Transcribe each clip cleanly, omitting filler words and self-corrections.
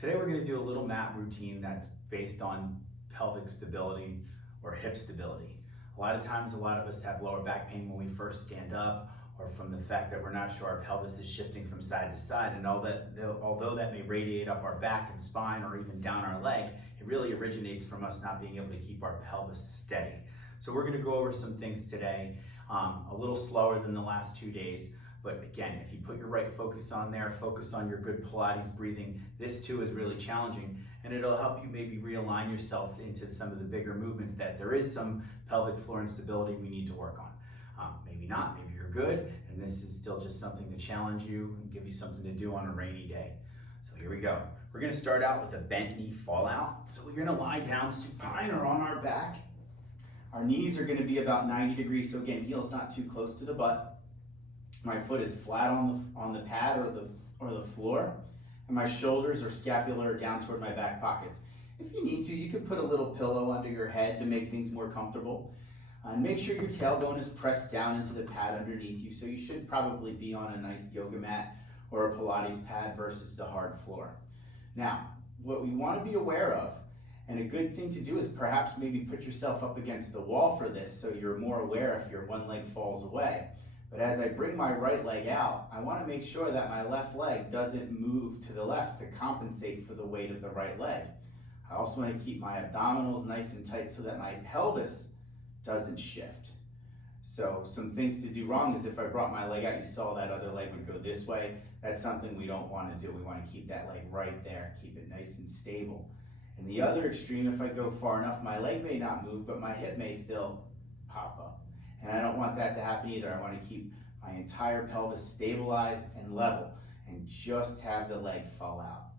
Today we're going to do a little mat routine that's based on pelvic stability or hip stability. A lot of times, a lot of us have lower back pain when we first stand up, or from the fact that we're not sure our pelvis is shifting from side to side, and although that may radiate up our back and spine or even down our leg, it really originates from us not being able to keep our pelvis steady. So we're going to go over some things today, a little slower than the last 2 days. But again, if you put your right focus on there, focus on your good Pilates breathing, this too is really challenging, and it'll help you maybe realign yourself into some of the bigger movements that there is some pelvic floor instability we need to work on. Maybe not, maybe you're good, and this is still just something to challenge you and give you something to do on a rainy day. So here we go. We're gonna start out with a bent knee fall out. So we're gonna lie down supine or on our back. Our knees are gonna be about 90 degrees, so again, heels not too close to the butt. My foot is flat on the pad or the floor, and my shoulders or scapula are down toward my back pockets. If you need to, you could put a little pillow under your head to make things more comfortable. And make sure your tailbone is pressed down into the pad underneath you, so you should probably be on a nice yoga mat or a Pilates pad versus the hard floor. Now, what we want to be aware of, and a good thing to do, is perhaps maybe put yourself up against the wall for this so you're more aware if your one leg falls away. But as I bring my right leg out, I want to make sure that my left leg doesn't move to the left to compensate for the weight of the right leg. I also want to keep my abdominals nice and tight so that my pelvis doesn't shift. So some things to do wrong is if I brought my leg out, you saw that other leg would go this way. That's something we don't want to do. We want to keep that leg right there, keep it nice and stable. In the other extreme, if I go far enough, my leg may not move, but my hip may still pop up. And I don't want that to happen either. I want to keep my entire pelvis stabilized and level and just have the leg fall out.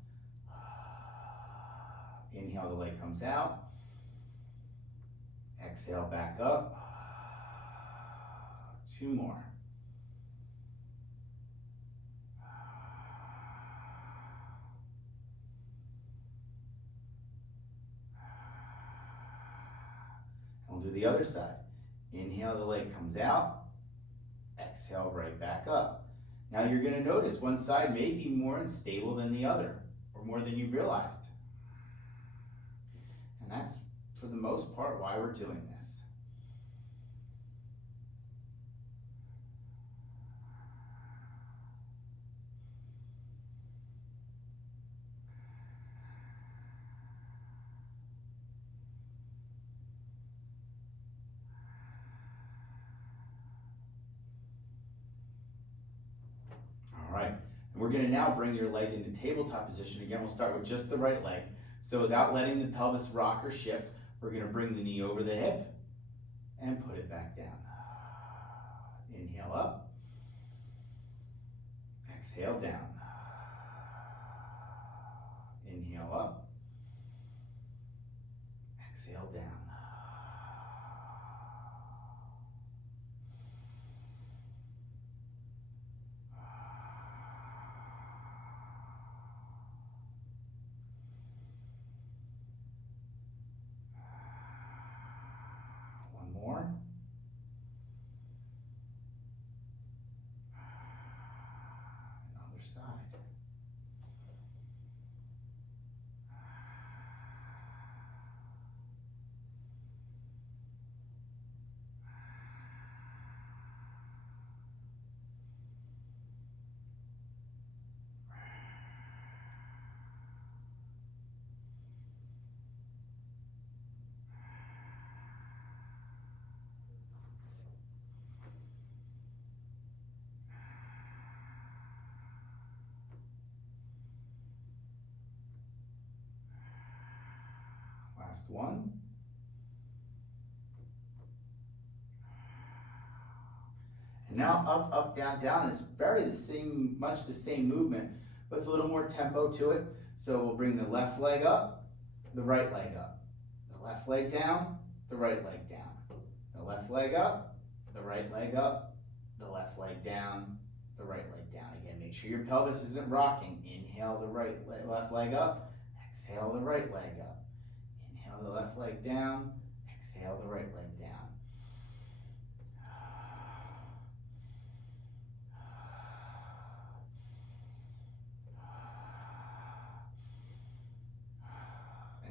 Inhale, the leg comes out. Exhale, back up. 2 more. And we'll do the other side. Inhale, the leg comes out. Exhale, right back up. Now you're going to notice one side may be more unstable than the other, or more than you realized. And that's, for the most part, why we're doing this. All right, and we're going to now bring your leg into tabletop position. Again, we'll start with just the right leg. So without letting the pelvis rock or shift, we're going to bring the knee over the hip and put it back down. Inhale up. Exhale down. Inhale up. Exhale down. More. Another side. Last one. And now up, up, down, down is much the same movement, with a little more tempo to it. So we'll bring the left leg up, the right leg up. The left leg down, the right leg down. The left leg up, the right leg up. The left leg down, the right leg down. Again, make sure your pelvis isn't rocking. Inhale the left leg up, exhale the right leg up. Inhale the left leg down, exhale the right leg down.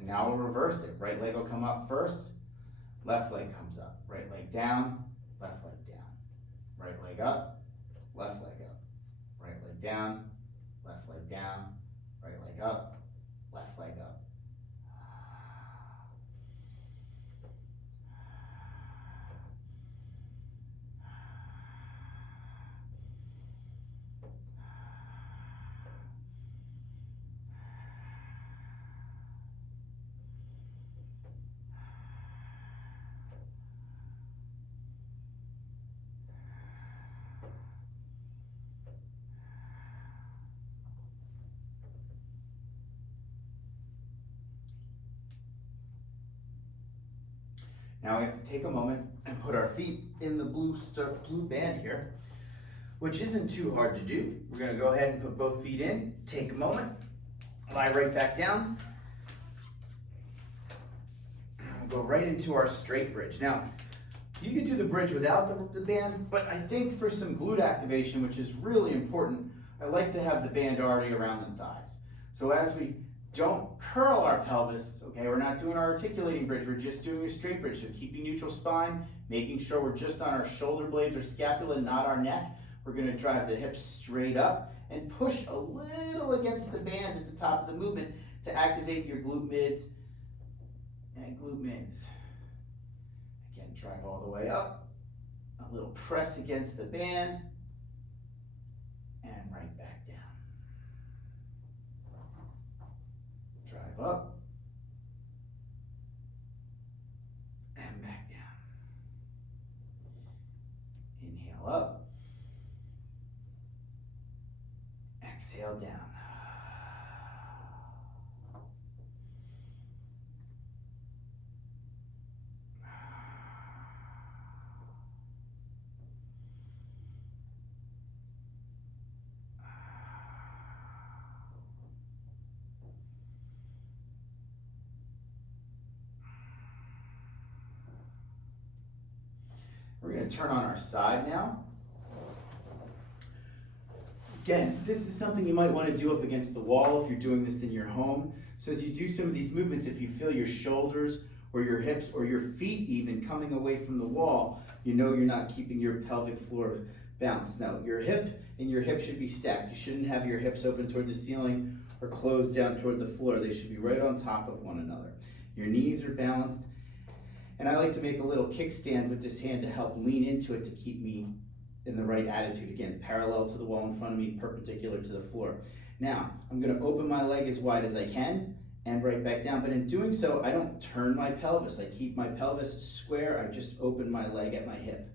And now we'll reverse it. Right leg will come up first, left leg comes up. Right leg down, left leg down. Right leg up, left leg up. Right leg down, left leg down. Right leg up, left leg up. Now we have to take a moment and put our feet in the blue band here, which isn't too hard to do. We're gonna go ahead and put both feet in, take a moment, lie right back down, and we'll go right into our straight bridge. Now, you can do the bridge without the band, but I think for some glute activation, which is really important, I like to have the band already around the thighs. So as we don't curl our pelvis, okay, we're not doing our articulating bridge, we're just doing a straight bridge. So keeping neutral spine, making sure we're just on our shoulder blades or scapula, not our neck. We're gonna drive the hips straight up and push a little against the band at the top of the movement to activate your glute mids and glute mids. Again, drive all the way up, a little press against the band, and right back down. Drive up, and back down. Inhale up, exhale down. We're going to turn on our side now. Again, this is something you might want to do up against the wall if you're doing this in your home. So as you do some of these movements, if you feel your shoulders or your hips or your feet even coming away from the wall, you know you're not keeping your pelvic floor balanced. Now, your hip and your hip should be stacked. You shouldn't have your hips open toward the ceiling or closed down toward the floor. They should be right on top of one another. Your knees are balanced. And I like to make a little kickstand with this hand to help lean into it to keep me in the right attitude. Again, parallel to the wall in front of me, perpendicular to the floor. Now, I'm going to open my leg as wide as I can and right back down. But in doing so, I don't turn my pelvis. I keep my pelvis square. I just open my leg at my hip.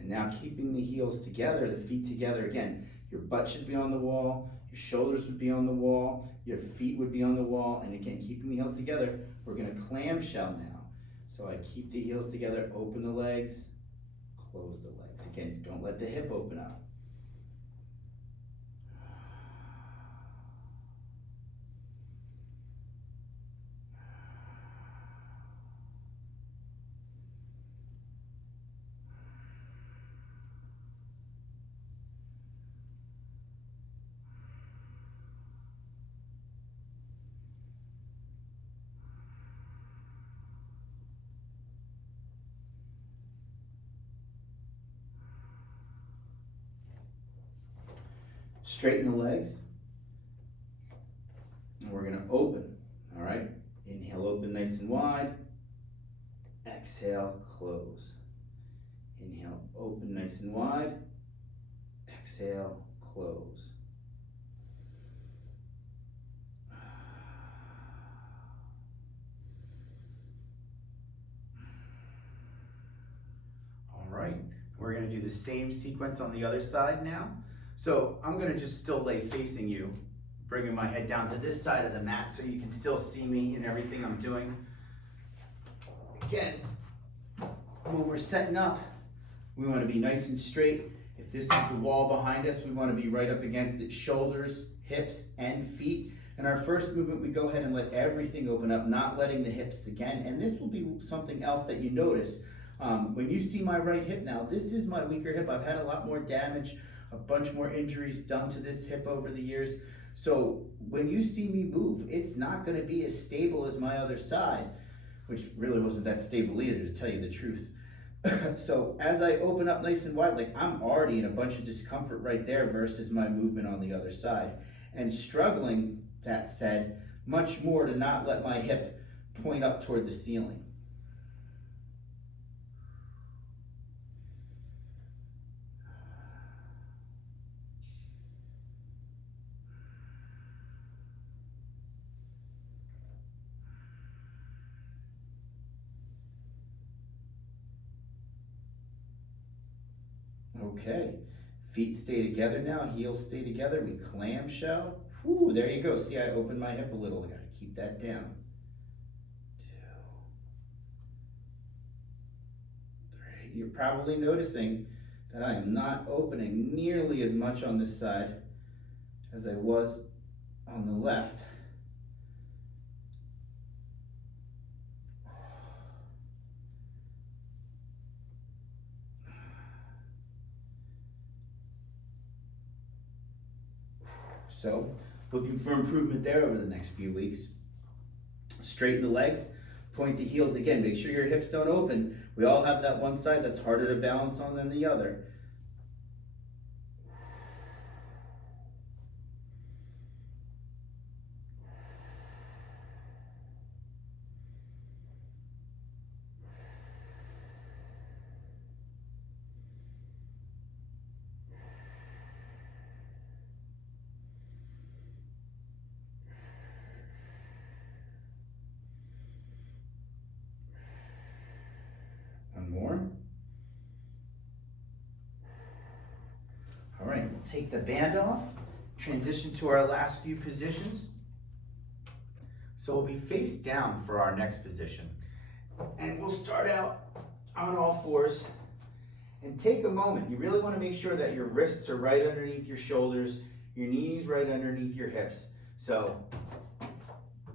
And now keeping the heels together, the feet together. Again, your butt should be on the wall, your shoulders would be on the wall, your feet would be on the wall. And again, keeping the heels together, we're going to clamshell now. So I keep the heels together, open the legs, close the legs. Again, don't let the hip open up. Straighten the legs, and we're going to open, all right? Inhale, open nice and wide. Exhale, close. Inhale, open nice and wide. Exhale, close. All right, we're going to do the same sequence on the other side now. So I'm going to just still lay facing you, bringing my head down to this side of the mat so you can still see me and everything I'm doing. again, when we're setting up, we want to be nice and straight. If this is the wall behind us, we want to be right up against it, shoulders, hips, and feet. And our first movement, we go ahead and let everything open up, not letting the hips again. And this will be something else that you notice. When you see my right hip now, this is my weaker hip. I've had a lot more damage, a bunch more injuries done to this hip over the years. So when you see me move, it's not going to be as stable as my other side, which really wasn't that stable either, to tell you the truth. So as I open up nice and wide, like I'm already in a bunch of discomfort right there versus my movement on the other side. And struggling, that said, much more to not let my hip point up toward the ceiling. Okay, feet stay together now, heels stay together, we clamshell. Whew, there you go. See, I opened my hip a little. I gotta keep that down. 2, 3. You're probably noticing that I am not opening nearly as much on this side as I was on the left. So, looking for improvement there over the next few weeks. Straighten the legs, point the heels again. Make sure your hips don't open. We all have that one side that's harder to balance on than the other. More. All right, we'll take the band off, transition to our last few positions. So we'll be face down for our next position. And we'll start out on all fours and take a moment. You really want to make sure that your wrists are right underneath your shoulders, your knees right underneath your hips. So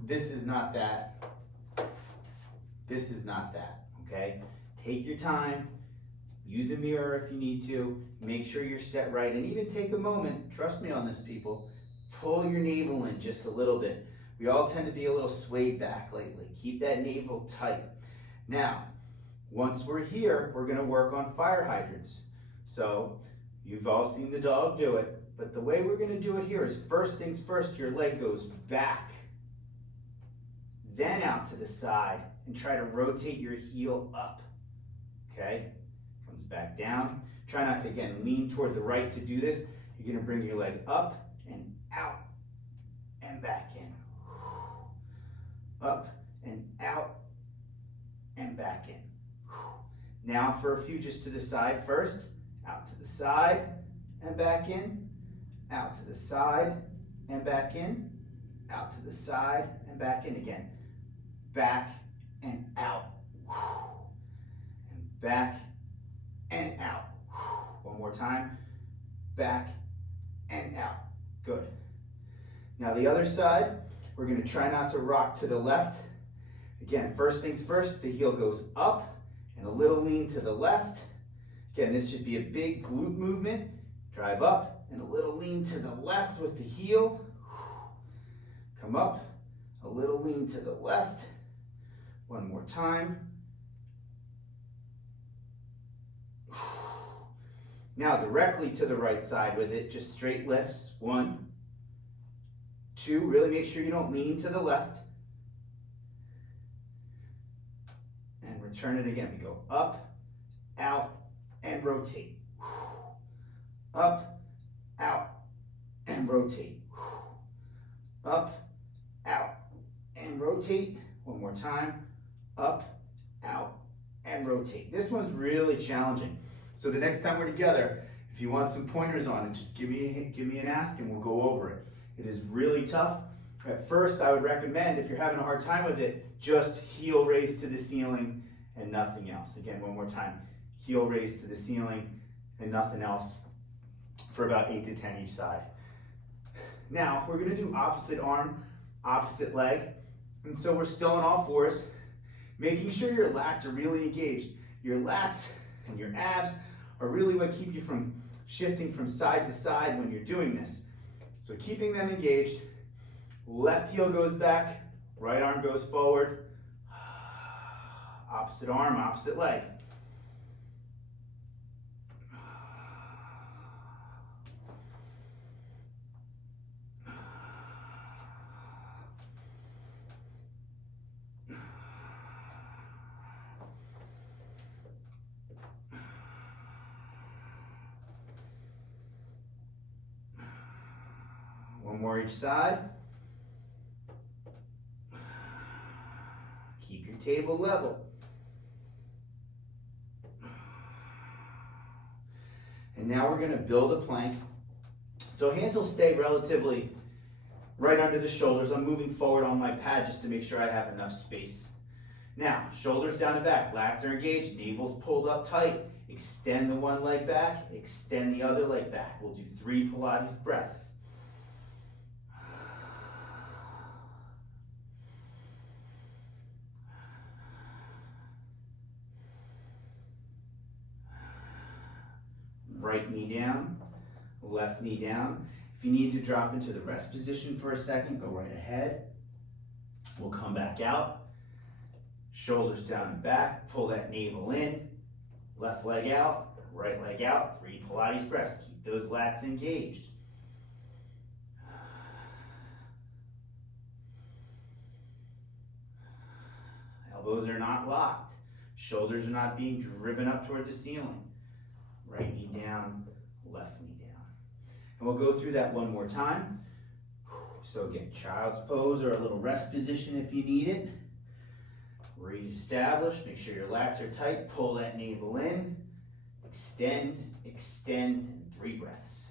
this is not that. This is not that, okay? Take your time, use a mirror if you need to, make sure you're set right, and even take a moment, trust me on this, people, pull your navel in just a little bit. We all tend to be a little swayed back lately. Keep that navel tight. Now, once we're here, we're gonna work on fire hydrants. So, you've all seen the dog do it, but the way we're gonna do it here is first things first, your leg goes back, then out to the side, and try to rotate your heel up. Okay, comes back down. Try not to, again, lean toward the right to do this. You're gonna bring your leg up and out and back in. Up and out and back in. Now for a few just to the side first. Out to the side and back in. Out to the side and back in. Out to the side and back in again. Back and out. Back and out. One more time. Back and out. Good. Now the other side, we're going to try not to rock to the left. Again, first things first, the heel goes up and a little lean to the left. Again, this should be a big glute movement. Drive up and a little lean to the left with the heel. Come up, a little lean to the left. One more time. Now directly to the right side with it, just straight lifts. 1, 2, really make sure you don't lean to the left. And return it again. We go up, out, and rotate. Up, out, and rotate. Up, out, and rotate. One more time. Up, out, and rotate. This one's really challenging. So the next time we're together, if you want some pointers on it, just give me an ask and we'll go over it. It is really tough. At first, I would recommend, if you're having a hard time with it, just heel raise to the ceiling and nothing else. Again, one more time. Heel raised to the ceiling and nothing else for about 8 to 10 each side. Now, we're gonna do opposite arm, opposite leg. And so we're still on all fours, making sure your lats are really engaged. Your lats and your abs are really what keep you from shifting from side to side when you're doing this. So keeping them engaged, left heel goes back, right arm goes forward, opposite arm, opposite leg. One more each side. Keep your table level. And now we're going to build a plank. So hands will stay relatively right under the shoulders. I'm moving forward on my pad just to make sure I have enough space. Now, shoulders down and back, lats are engaged, navel's pulled up tight. Extend the one leg back, extend the other leg back. We'll do 3 Pilates breaths. Right knee down, left knee down. If you need to drop into the rest position for a second, go right ahead. We'll come back out. Shoulders down and back, pull that navel in. Left leg out, right leg out. 3 Pilates breaths. Keep those lats engaged. Elbows are not locked. Shoulders are not being driven up toward the ceiling. Right knee down, left knee down. And we'll go through that one more time. So again, child's pose or a little rest position if you need it. Re-establish, make sure your lats are tight, pull that navel in, extend, extend, and 3 breaths.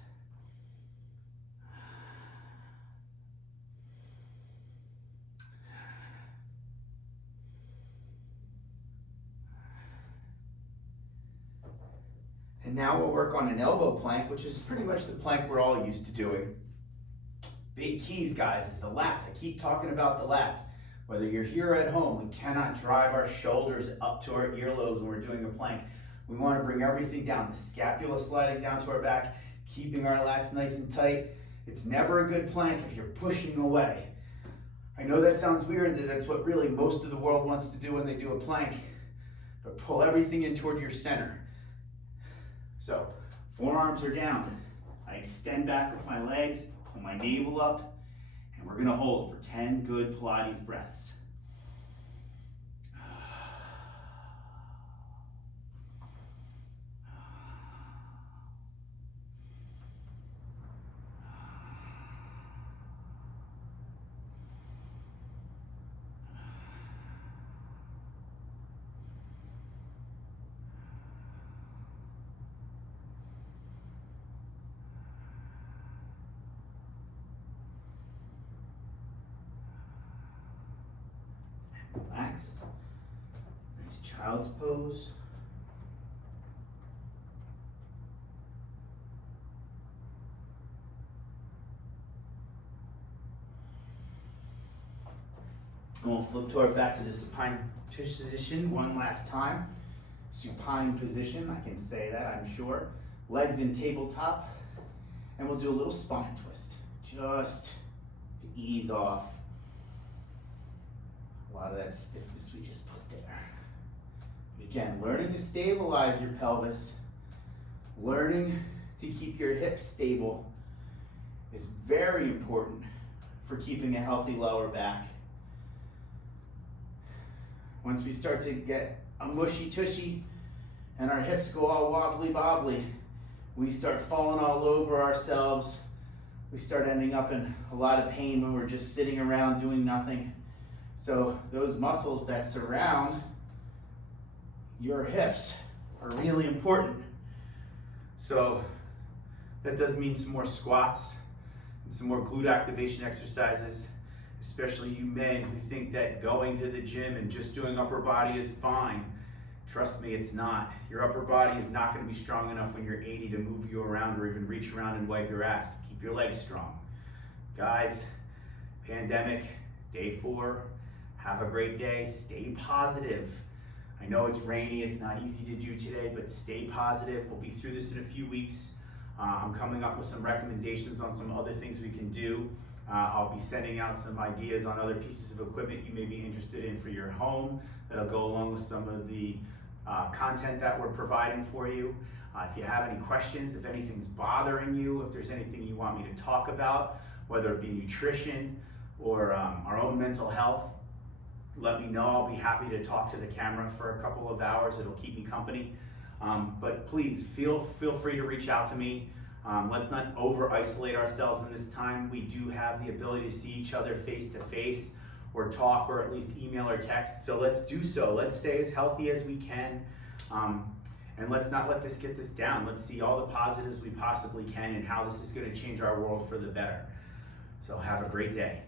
And now we'll work on an elbow plank, which is pretty much the plank we're all used to doing. Big keys, guys, is the lats. I keep talking about the lats. Whether you're here or at home, we cannot drive our shoulders up to our earlobes when we're doing a plank. We want to bring everything down, the scapula sliding down to our back, keeping our lats nice and tight. It's never a good plank if you're pushing away. I know that sounds weird, that that's what really most of the world wants to do when they do a plank, but pull everything in toward your center. So, forearms are down. I extend back with my legs, pull my navel up, and we're gonna hold for 10 good Pilates breaths. Relax. Nice child's pose. And we'll flip back to the supine position one last time. Supine position, I can say that, I'm sure. Legs in tabletop. And we'll do a little spine twist, just to ease off a lot of that stiffness we just put there. Again, learning to stabilize your pelvis, learning to keep your hips stable is very important for keeping a healthy lower back. Once we start to get a mushy tushy and our hips go all wobbly bobbly, we start falling all over ourselves. We start ending up in a lot of pain when we're just sitting around doing nothing. So those muscles that surround your hips are really important. So that does mean some more squats and some more glute activation exercises, especially you men who think that going to the gym and just doing upper body is fine. Trust me, it's not. Your upper body is not going to be strong enough when you're 80 to move you around or even reach around and wipe your ass. Keep your legs strong. Guys, pandemic, day 4. Have a great day. Stay positive. I know it's rainy, it's not easy to do today, but stay positive. We'll be through this in a few weeks. I'm coming up with some recommendations on some other things we can do. I'll be sending out some ideas on other pieces of equipment you may be interested in for your home that'll go along with some of the content that we're providing for you. If you have any questions, if anything's bothering you, if there's anything you want me to talk about, whether it be nutrition or our own mental health, let me know. I'll be happy to talk to the camera for a couple of hours. It'll keep me company. But please feel free to reach out to me. Let's not over-isolate ourselves in this time. We do have the ability to see each other face-to-face or talk or at least email or text. So let's do so. Let's stay as healthy as we can. And let's not let this get us down. Let's see all the positives we possibly can and how this is going to change our world for the better. So have a great day.